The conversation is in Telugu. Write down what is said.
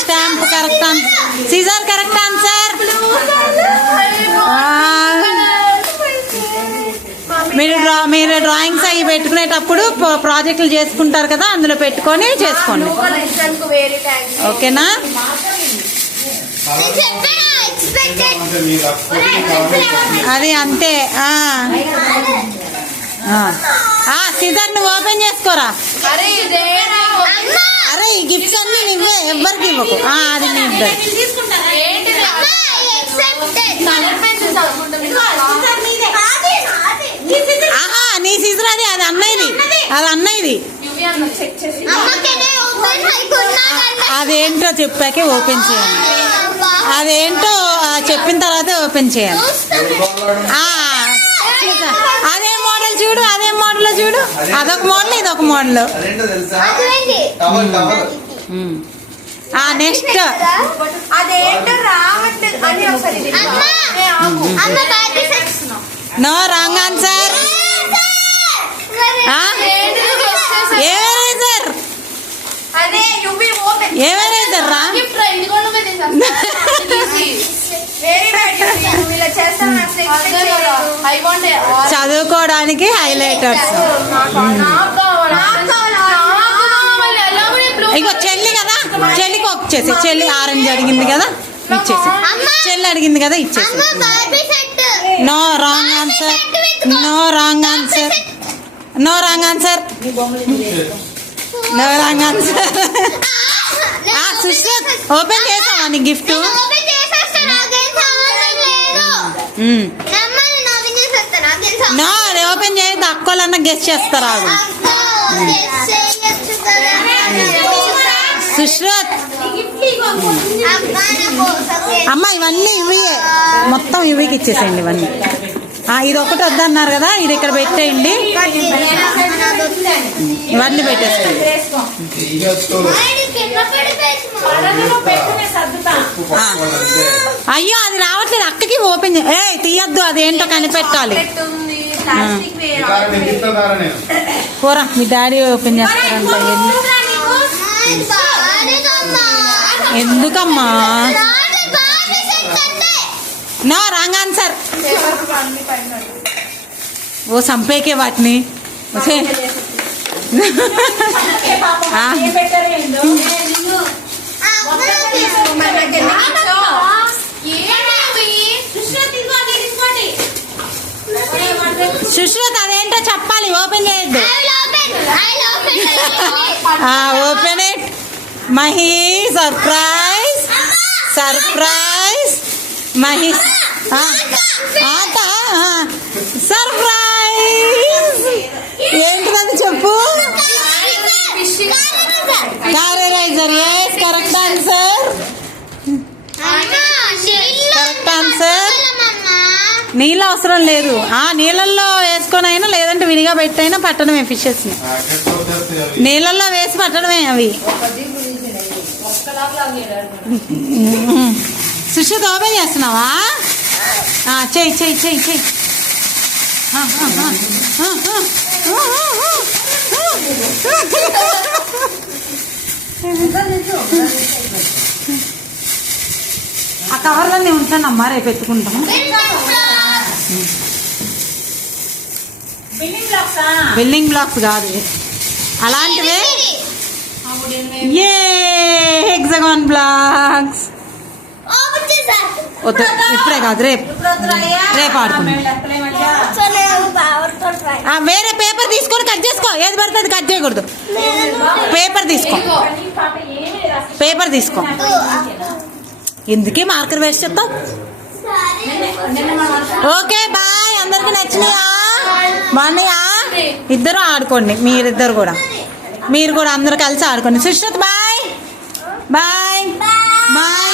Stamp correct answer. Scissor correct answer. మీరు డ్రాయింగ్స్ అవి పెట్టుకునేటప్పుడు ప్రాజెక్టులు చేసుకుంటారు కదా, అందులో పెట్టుకొని చేసుకోండి. ఓకేనా? అది అంతే. సీజర్ నువ్వు ఓపెన్ చేసుకోరా. అరే ఈ గిఫ్ట్స్ అన్ని నువ్వే, ఎవ్వరికి ఇవ్వకు. అది నీ ఇద్దరు. ఆహా నీ సీజర్ అది అన్నయ్యది, అది అన్నయ్యది. అదేంటో చెప్పాకే ఓపెన్ చేయాలి. అదేంటో చెప్పిన తర్వాత ఓపెన్ చేయాలి. అదే మోడల్ చూడు, అదే మోడల్ చూడు. అదొక మోడల్, ఇదొక model. Next no wrong answer. ఏవరేజర్ రా. చదువుకోవడానికి హైలైటర్స్. ఇగో చెల్లి కదా, చెల్లికి వచ్చేసి. చెల్లి ఆరెంజ్ అడిగింది కదా, ఇచ్చేసి. చెల్లి అడిగింది కదా, ఇచ్చేసి. No wrong answer. No wrong answer. No wrong answer. No wrong answer. Sushrut open చేసావా నీ గిఫ్ట్? నో ఓపెన్ చేయద్దు, అక్కోలన్నా గెస్ట్ చేస్తారా? సుశ్రుత్ అమ్మ ఇవన్నీ ఇవియే, మొత్తం ఇవికి ఇచ్చేసేయండి ఇవన్నీ. ఇది ఒకటి వద్దన్నారు కదా, ఇది ఇక్కడ పెట్టేయండి. ఇవన్నీ పెట్టేసుకోండి. అయ్యో అది రావట్లేదు, అక్కకి ఓపెన్ తీయద్దు, అదేంటో కనిపెట్టాలి. పోరా మీ డాడీ ఓపెన్ చేస్తారంట. ఎందుకమ్మా? No wrong answer. ఓ సంపేకే వాటిని. సుశ్రుత్ అదేంటో చెప్పాలి, ఓపెన్ చేయొద్దు. Open it. Mahi surprise, surprise. Mahi surprise. ఏంటిదని చెప్పు. క్యారెరైజర్. Yes correct answer. Correct answer. నీళ్ళు అవసరం లేదు. నీళ్ళల్లో వేసుకొని అయినా, లేదంటే విడిగా పెట్టైనా పట్టడమే. ఫిషెస్ నీళ్ళల్లో వేసి పట్టడమే అవి. సుశ్రుత్ ఓపెన్ చేస్తున్నావా? చెయ్యి చెయ్యి చెయ్యి చెయ్యి. ఆ కవర్లన్నీ ఉంటానమ్మా, రేపు ఎత్తుకుంటాము. బిల్డింగ్ బ్లాక్స్ కాదు, అలాంటివే. ఏ హెక్సాగాన్ బ్లాక్స్ ఇప్పుడే కాదు, రేపు ఆడుకుంటాం. వేరే పేపర్ తీసుకొని కట్ చేసుకో. ఏది పడుతుంది కట్ చేయకూడదు. పేపర్ తీసుకో, పేపర్ తీసుకో. ఎందుకే మార్కర్ వేసి చెప్తావు? Okay bye. అందరికి నచ్చినాయా? బాగున్నాయా? ఇద్దరు ఆడుకోండి, మీరిద్దరు కూడా, మీరు కూడా అందరు కలిసి ఆడుకోండి. Sushruth bye bye bye.